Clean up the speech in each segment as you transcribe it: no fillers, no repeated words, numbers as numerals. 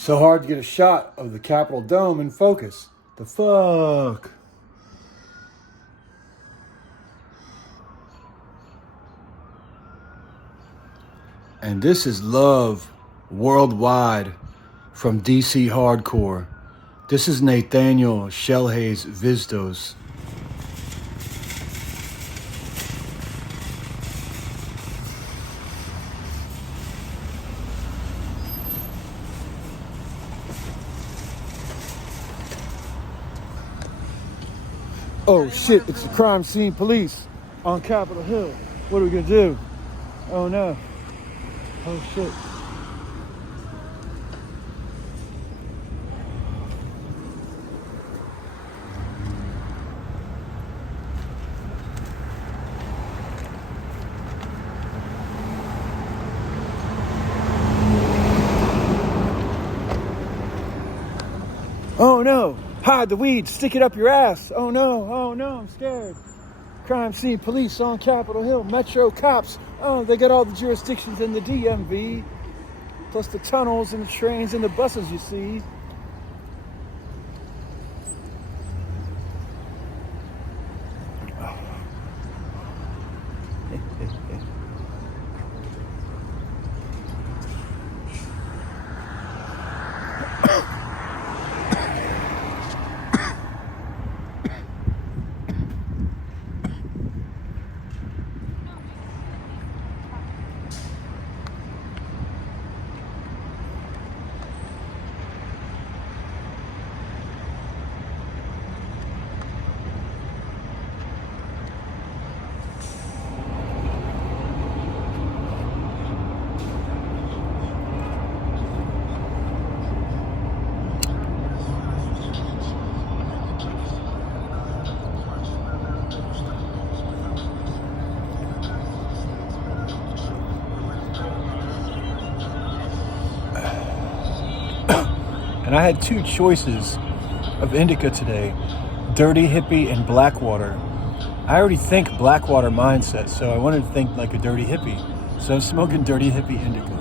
So hard to get a shot of the Capitol Dome in focus. The fuck? And this is love worldwide from DC Hardcore. This is Nathaniel Shellhaze Vizdos. Oh shit, it's the crime scene police on Capitol Hill. What are we gonna do? Oh no. Oh shit. Oh no, hide the weed, stick it up your ass. Oh no, I'm scared. Crime scene police on Capitol Hill, Metro cops. Oh, they got all the jurisdictions in the DMV, plus the tunnels and the trains and the buses you see. And I had two choices of indica today, Dirty Hippie and Blackwater. I already think Blackwater mindset, so I wanted to think like a Dirty Hippie. So I'm smoking Dirty Hippie indica.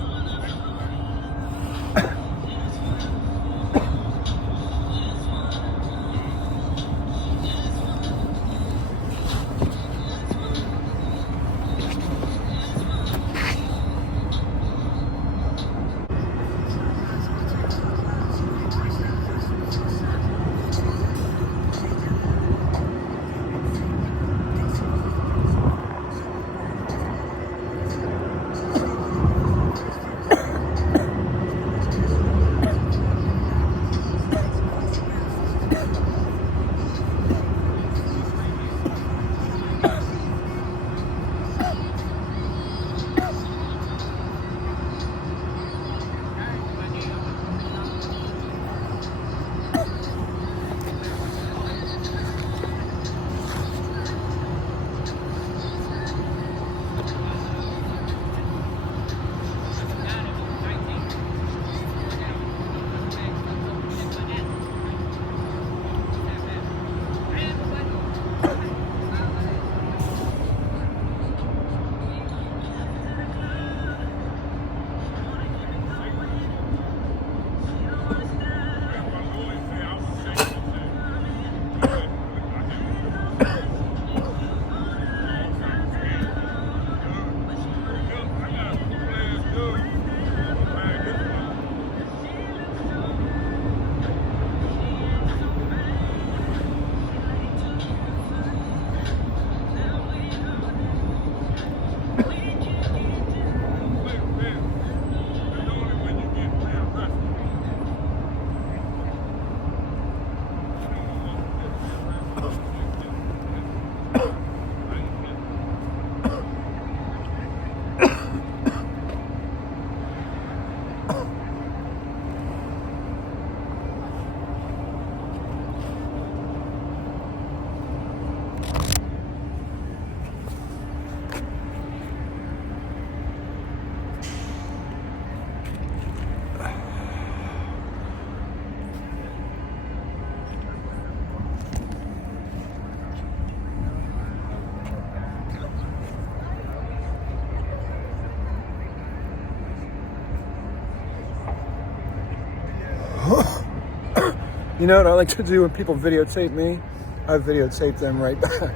You know what I like to do when people videotape me? I videotape them right back.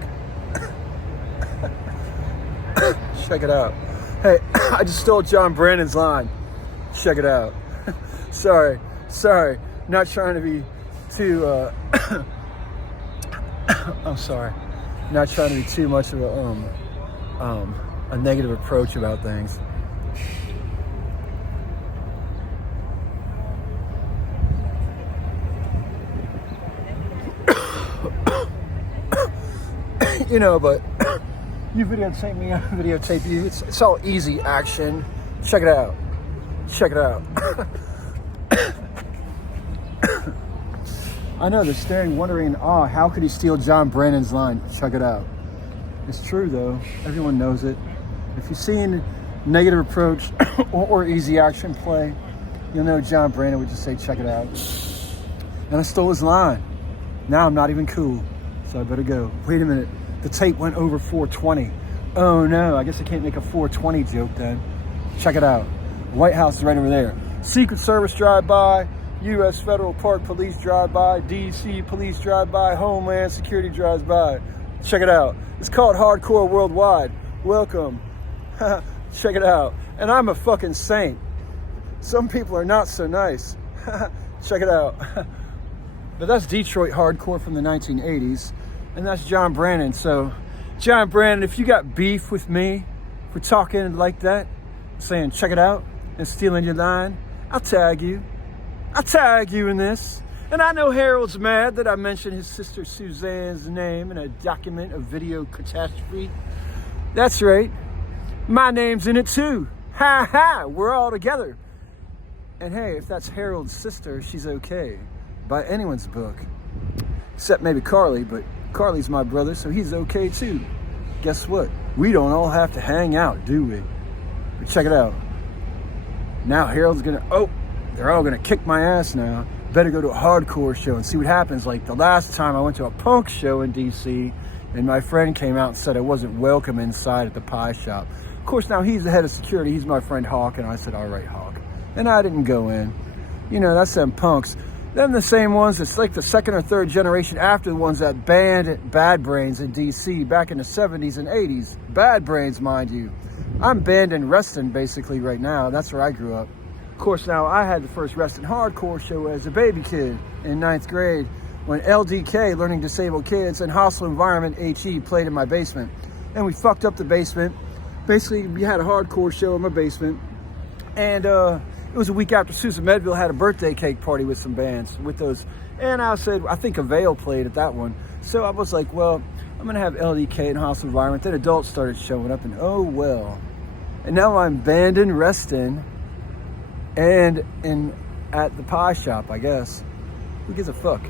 Check it out. Hey, I just stole John Brandon's line. Check it out. Sorry. Not trying to be too, I'm sorry. Not trying to be too much of a negative approach about things. You know, but you videotape me, I videotape you. It's all easy action. Check it out. I know they're staring, wondering in awe, how could he steal John Brandon's line? Check it out. It's true though. Everyone knows it. If you've seen negative approach or easy action play, you'll know John Brandon would just say, check it out. And I stole his line. Now I'm not even cool, so I better go. Wait a minute. The tape went over 420. Oh no, I guess I can't make a 420 joke then. Check it out. White House is right over there. Secret Service drive-by, U.S. Federal Park Police drive-by, D.C. Police drive-by, Homeland Security drives-by. Check it out. It's called Hardcore Worldwide. Welcome. Check it out. And I'm a fucking saint. Some people are not so nice. Check it out. But that's Detroit hardcore from the 1980s. And that's John Brandon. So, John Brandon, if you got beef with me for talking like that, saying check it out and stealing your line, I'll tag you. I'll tag you in this. And I know Harold's mad that I mentioned his sister Suzanne's name in a document of video catastrophe. That's right. My name's in it too. Ha ha, we're all together. And hey, if that's Harold's sister, she's okay. By anyone's book. Except maybe Carly, but Carly's my brother, so he's okay too. Guess what? We don't all have to hang out, do we? But check it out. Now Harold's gonna, they're all gonna kick my ass now. Better go to a hardcore show and see what happens. Like the last time I went to a punk show in DC and my friend came out and said I wasn't welcome inside at the pie shop. Of course, now he's the head of security. He's my friend Hawk, and I said, all right, Hawk. And I didn't go in. You know, that's them punks. Them the same ones, it's like the second or third generation after the ones that banned Bad Brains in DC back in the 70s and 80s. Bad Brains, mind you. I'm banned in Reston basically right now. That's where I grew up. Of course, now I had the first Reston hardcore show as a baby kid in 9th grade when LDK, Learning Disabled Kids, and Hostile Environment HE played in my basement. And we fucked up the basement. Basically, we had a hardcore show in my basement. And it was a week after Susan Medville had a birthday cake party with some bands with those. And I said, I think Avail played at that one. So I was like, well, I'm going to have LDK and Hostile Environment. Then adults started showing up, and oh, well. And now I'm banned in Reston and at the pie shop, I guess. Who gives a fuck?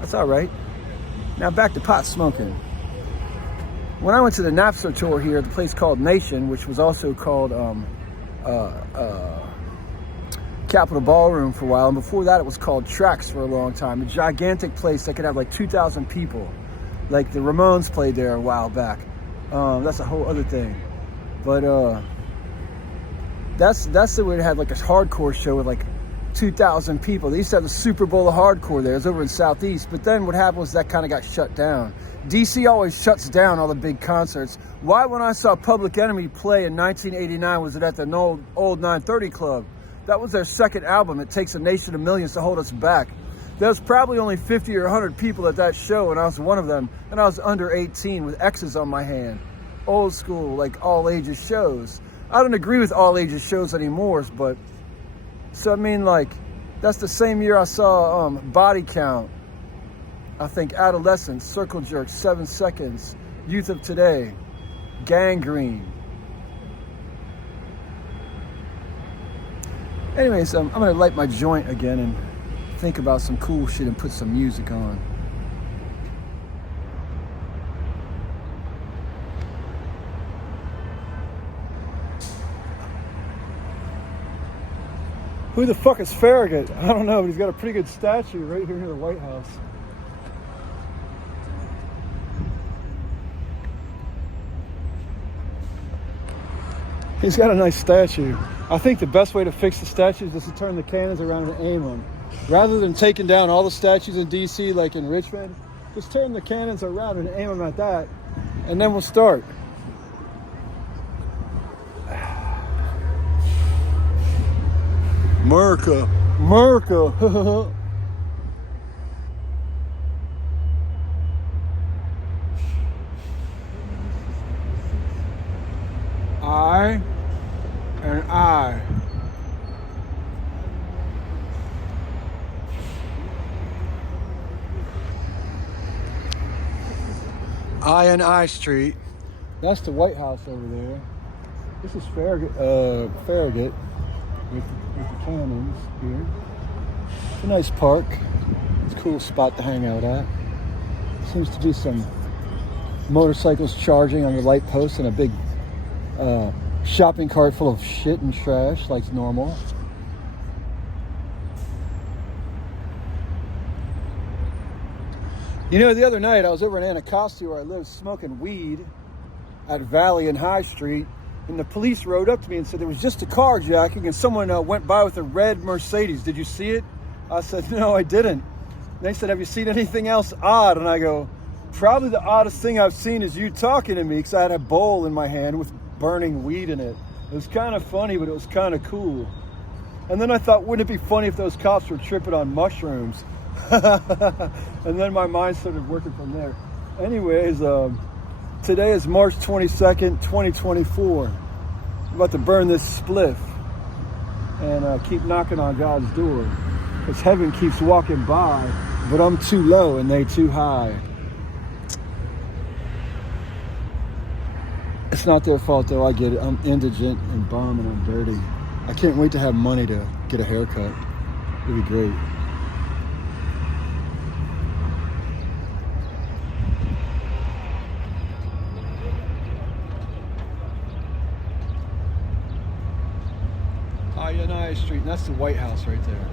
That's all right. Now back to pot smoking. When I went to the Napster tour here at the place called Nation, which was also called Capitol Ballroom for a while, and before that it was called Trax for a long time. A gigantic place that could have like 2,000 people. Like the Ramones played there a while back. That's a whole other thing. But that's the way it had like a hardcore show with like 2,000 people. They used to have the Super Bowl of hardcore there. It was over in Southeast. But then what happened was that kind of got shut down. DC always shuts down all the big concerts. Why, when I saw Public Enemy play in 1989, was it at the old 930 Club? That was their second album. It Takes a Nation of Millions to Hold Us Back. There was probably only 50 or 100 people at that show, and I was one of them. And I was under 18 with X's on my hand. Old school, like all ages shows. I don't agree with all ages shows anymore, but so I mean, like, that's the same year I saw Body Count. I think Adolescence, Circle Jerks, 7 Seconds, Youth of Today, Gangrene. Anyways, I'm gonna light my joint again and think about some cool shit and put some music on. Who the fuck is Farragut? I don't know, but he's got a pretty good statue right here near the White House. He's got a nice statue. I think the best way to fix the statue is just to turn the cannons around and aim them. Rather than taking down all the statues in DC like in Richmond, just turn the cannons around and aim them at that, and then we'll start. America, America. I and I. I Street. That's the White House over there. This is Farragut with the cannons here. It's a nice park. It's a cool spot to hang out at. Seems to be some motorcycles charging on the light post and a big shopping cart full of shit and trash like normal. You know, the other night I was over in Anacostia where I live smoking weed at Valley and High Street, and the police rode up to me and said there was just a carjacking and someone went by with a red Mercedes. Did you see it? I said, no, I didn't. And they said, have you seen anything else odd? And I go, probably the oddest thing I've seen is you talking to me, because I had a bowl in my hand with burning weed in it. It was kind of funny, but it was kind of cool. And then I thought, wouldn't it be funny if those cops were tripping on mushrooms? And then my mind started working from there. Anyways, today is March 22nd, 2024. I'm about to burn this spliff and keep knocking on God's door, because heaven keeps walking by, but I'm too low and they too high. It's not their fault though, I get it. I'm indigent and bum and I'm dirty. I can't wait to have money to get a haircut. It'd be great. Ionize Street, and that's the White House right there.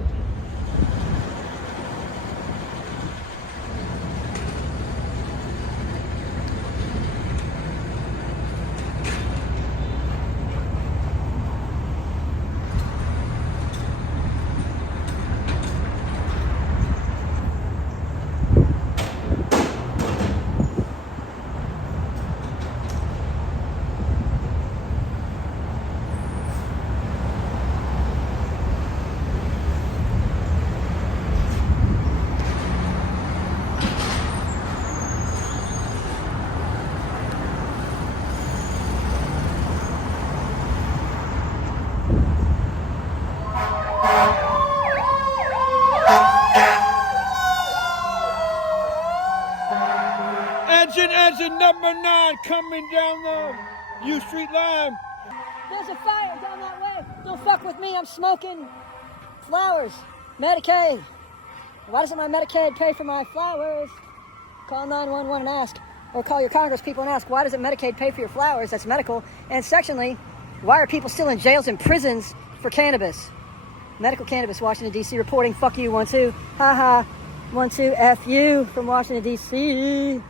Engine number 9 coming down the U Street line. There's a fire down that way. Don't fuck with me. I'm smoking flowers. Medicaid. Why doesn't my Medicaid pay for my flowers? Call 911 and ask. Or call your Congress people and ask, why doesn't Medicaid pay for your flowers? That's medical. And secondly, why are people still in jails and prisons for cannabis? Medical cannabis, Washington, D.C. reporting. Fuck you, 1-2. Ha ha. 1-2, F you from Washington, D.C.